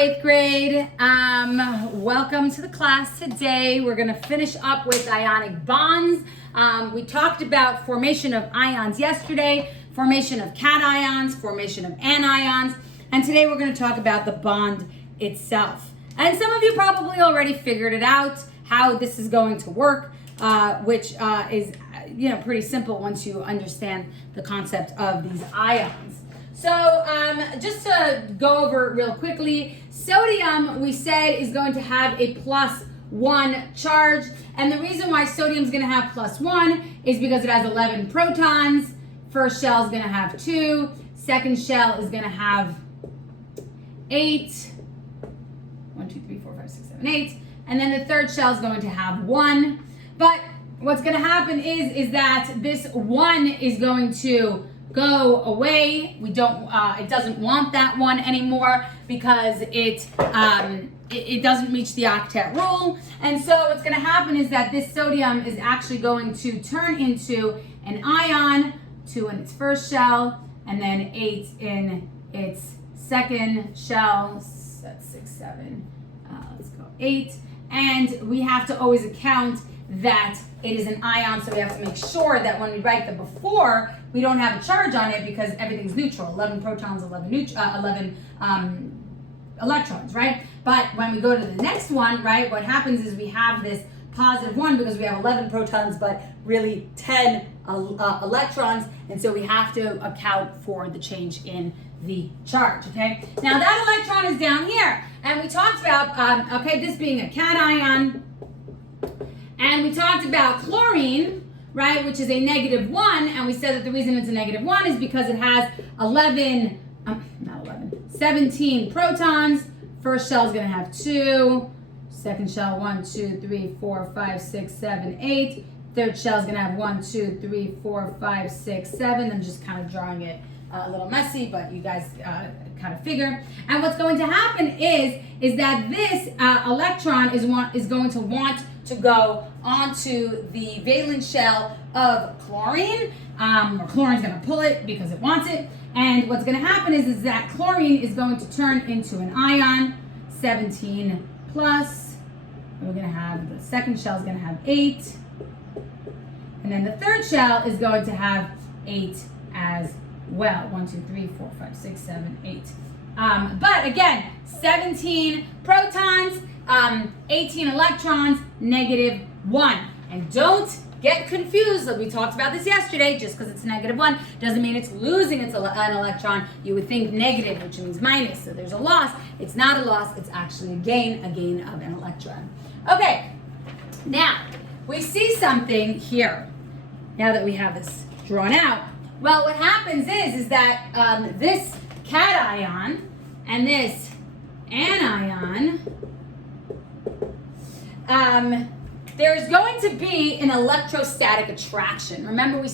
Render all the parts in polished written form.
eighth grade. Welcome to the class today. We're going to finish up with ionic bonds. We talked about formation of ions yesterday, formation of cations, formation of anions, and today we're going to talk about the bond itself. And some of you probably already figured it out, how this is going to work, which is pretty simple once you understand the concept of these ions. So just to go over real quickly, sodium we said is going to have a +1 charge, and the reason why sodium is going to have +1 is because it has 11 protons. First shell is going to have 2, second shell is going to have 8, 1, 2, 3, 4, 5, 6, 7, 8, and then the third shell is going to have 1. But what's going to happen is that this 1 is going to go away. We don't. It doesn't want that 1 anymore because it doesn't reach the octet rule. And so what's going to happen is that this sodium is actually going to turn into an ion, 2 in its first shell, and then 8 in its second shell. That's 6, 7. Let's go 8. And we have to always account that it is an ion, so we have to make sure that when we write the before, we don't have a charge on it because everything's neutral. 11 protons, 11 electrons, right? But when we go to the next one, right, what happens is we have this +1 because we have 11 protons, but really 10 electrons, and so we have to account for the change in the charge, okay? Now that electron is down here, and we talked about, this being a cation, and we talked about chlorine, right, which is a -1, and we said that the reason it's a -1 is because it has 17 protons. First shell is going to have 2, second shell 1, 2, 3, 4, 5, 6, 7, 8. Third shell is going to have 1, 2, 3, 4, 5, 6, 7. I'm just kind of drawing it a little messy, but you guys kind of figure. And what's going to happen is that this electron is going to want to go onto the valence shell of chlorine, or chlorine's going to pull it because it wants it. And what's going to happen is that chlorine is going to turn into an ion, 17 plus. And we're going to have the second shell is going to have 8, and then the third shell is going to have 8 as well. 1, 2, 3, 4, 5, 6, 7, 8. But again, 17 protons, 18 electrons, -1. And don't get confused, like we talked about this yesterday, just because it's -1 doesn't mean it's losing an electron. You would think negative, which means minus, so there's a loss. It's not a loss, it's actually a gain of an electron. Okay, now we see something here, now that we have this drawn out. Well, what happens is that this cation and this anion, there's going to be an electrostatic attraction. Remember we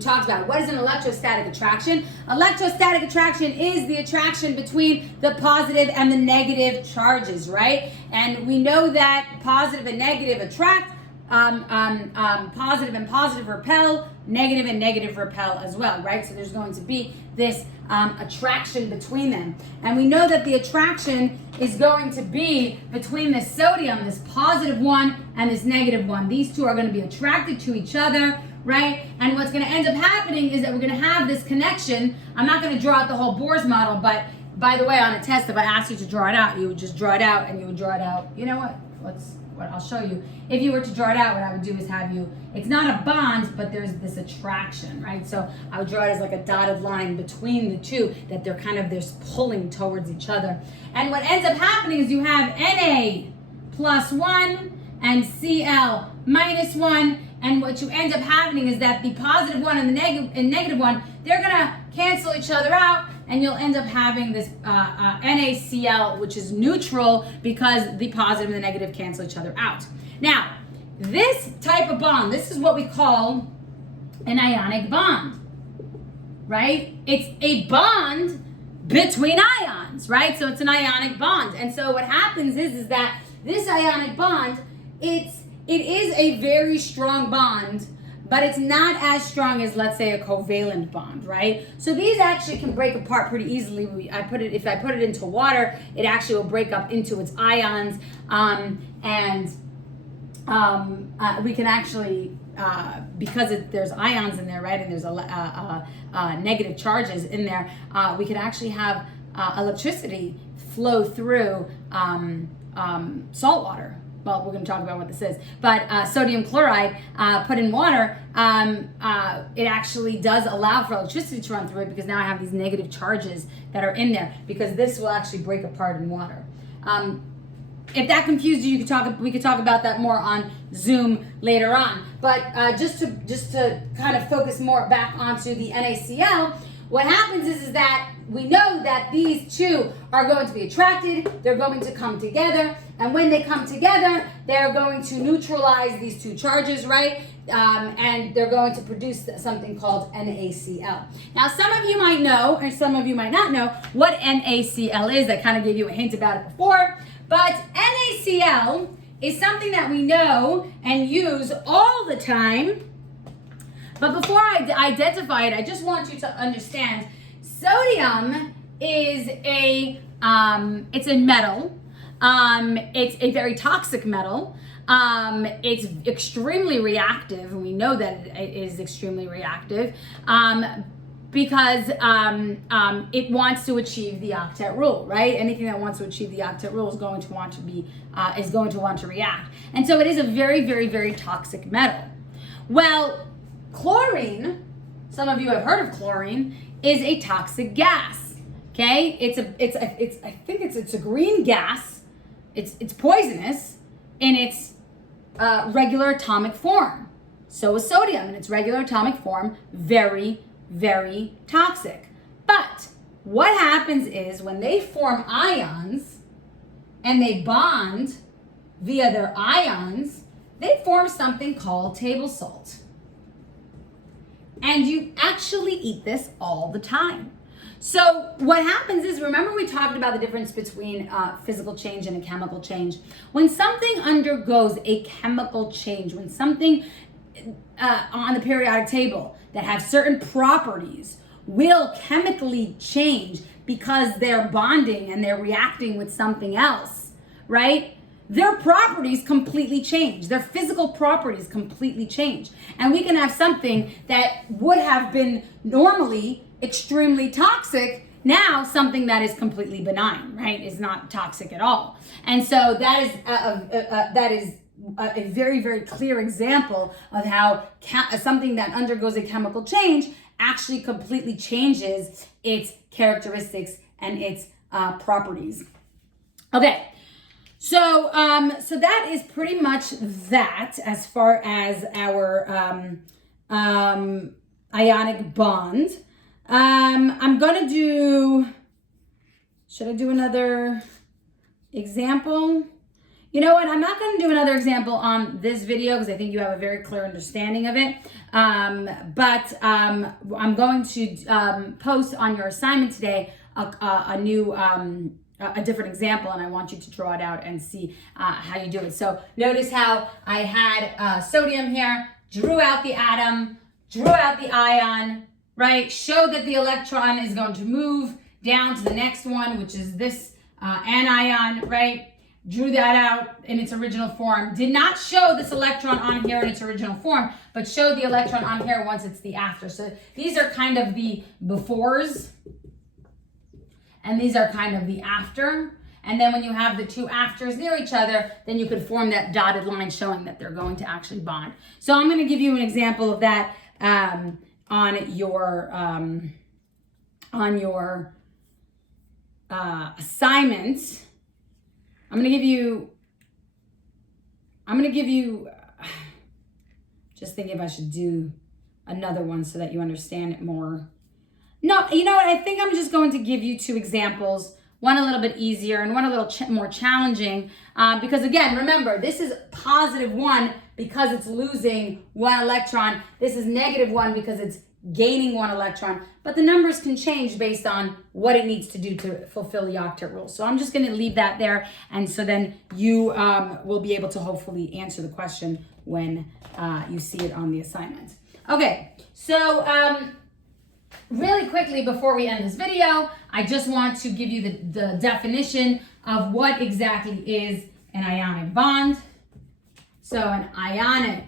talked about what is an electrostatic attraction? Electrostatic attraction is the attraction between the positive and the negative charges, right? And we know that positive and negative attract, positive and positive repel, negative and negative repel as well, right? So there's going to be this attraction between them. And we know that the attraction is going to be between this sodium, this +1, and this -1. These two are going to be attracted to each other, right? And what's going to end up happening is that we're going to have this connection. I'm not going to draw out the whole Bohr's model, but by the way, on a test, if I asked you to draw it out, you would just draw it out, and you would draw it out. You know what? What I'll show you. If you were to draw it out, what I would do is have you, it's not a bond, but there's this attraction, right? So I would draw it as like a dotted line between the two, that they're pulling towards each other. And what ends up happening is you have Na +1 and Cl -1, and what you end up happening is that the +1 and the -1, they're gonna cancel each other out, and you'll end up having this NaCl, which is neutral because the positive and the negative cancel each other out. Now, this type of bond, this is what we call an ionic bond, right? It's a bond between ions, right? So it's an ionic bond. And so what happens is that this ionic bond, it is a very strong bond, but it's not as strong as, let's say, a covalent bond, right? So these actually can break apart pretty easily. If I put it into water, it actually will break up into its ions, we can actually, because there's ions in there, right, and there's negative charges in there, we can actually have electricity flow through salt water. Well, we're going to talk about what this is, but sodium chloride put in water, it actually does allow for electricity to run through it, because now I have these negative charges that are in there, because this will actually break apart in water. If that confused you, we could talk about that more on Zoom later on. But just to kind of focus more back onto the NaCl, what happens is that we know that these two are going to be attracted, they're going to come together, and when they come together, they're going to neutralize these two charges, right? And they're going to produce something called NaCl. Now, some of you might know, and some of you might not know, what NaCl is. I kind of gave you a hint about it before, but NaCl is something that we know and use all the time. But before I identify it, I just want you to understand sodium is it's a metal. It's a very toxic metal. It's extremely reactive, and we know that it is extremely reactive because it wants to achieve the octet rule, right? Anything that wants to achieve the octet rule is going to want to react, and so it is a very, very, very toxic metal. Well, chlorine, some of you have heard of chlorine, is a toxic gas. Okay, it's a green gas. It's poisonous in its regular atomic form. So is sodium in its regular atomic form, very, very toxic. But what happens is when they form ions and they bond via their ions, they form something called table salt. And you actually eat this all the time. So what happens is, remember we talked about the difference between physical change and a chemical change. When something undergoes a chemical change, when something on the periodic table that have certain properties will chemically change because they're bonding and they're reacting with something else, right? Their properties completely change. Their physical properties completely change. And we can have something that would have been normally extremely toxic, now something that is completely benign, right? Is not toxic at all. And so that is a very, very clear example of how something that undergoes a chemical change actually completely changes its characteristics and its properties. Okay. So that is pretty much that as far as our ionic bond. I'm gonna should I do another example? You know what, I'm not gonna do another example on this video because I think you have a very clear understanding of it. But I'm going to post on your assignment today a new a different example, and I want you to draw it out and see how you do it. So notice how I had sodium here, drew out the atom, drew out the ion, right? Showed that the electron is going to move down to the next one, which is this anion, right? Drew that out in its original form. Did not show this electron on here in its original form, but showed the electron on here once it's the after. So these are kind of the befores, and these are kind of the after. And then when you have the two afters near each other, then you could form that dotted line showing that they're going to actually bond. So I'm going to give you an example of that on your assignment. I'm going to give you, just thinking if I should do another one so that you understand it more. No, you know what? I think I'm just going to give you two examples, one a little bit easier and one a little more challenging. Because again, remember, this is +1 because it's losing one electron. This is -1 because it's gaining 1 electron, but the numbers can change based on what it needs to do to fulfill the octet rule. So I'm just going to leave that there, and so then you will be able to hopefully answer the question when you see it on the assignment. Okay, so really quickly before we end this video, I just want to give you the definition of what exactly is an ionic bond. So an ionic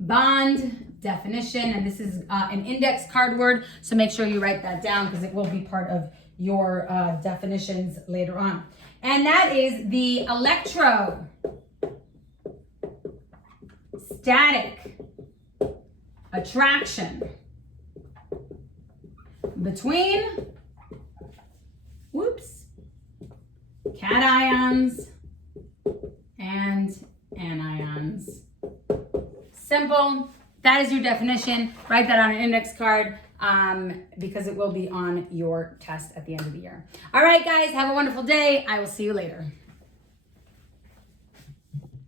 bond definition, and this is an index card word, so make sure you write that down because it will be part of your definitions later on. And that is the electrostatic attraction between cations and anions. Simple. That is your definition. Write that on an index card because it will be on your test at the end of the year. All right, guys, have a wonderful day. I will see you later.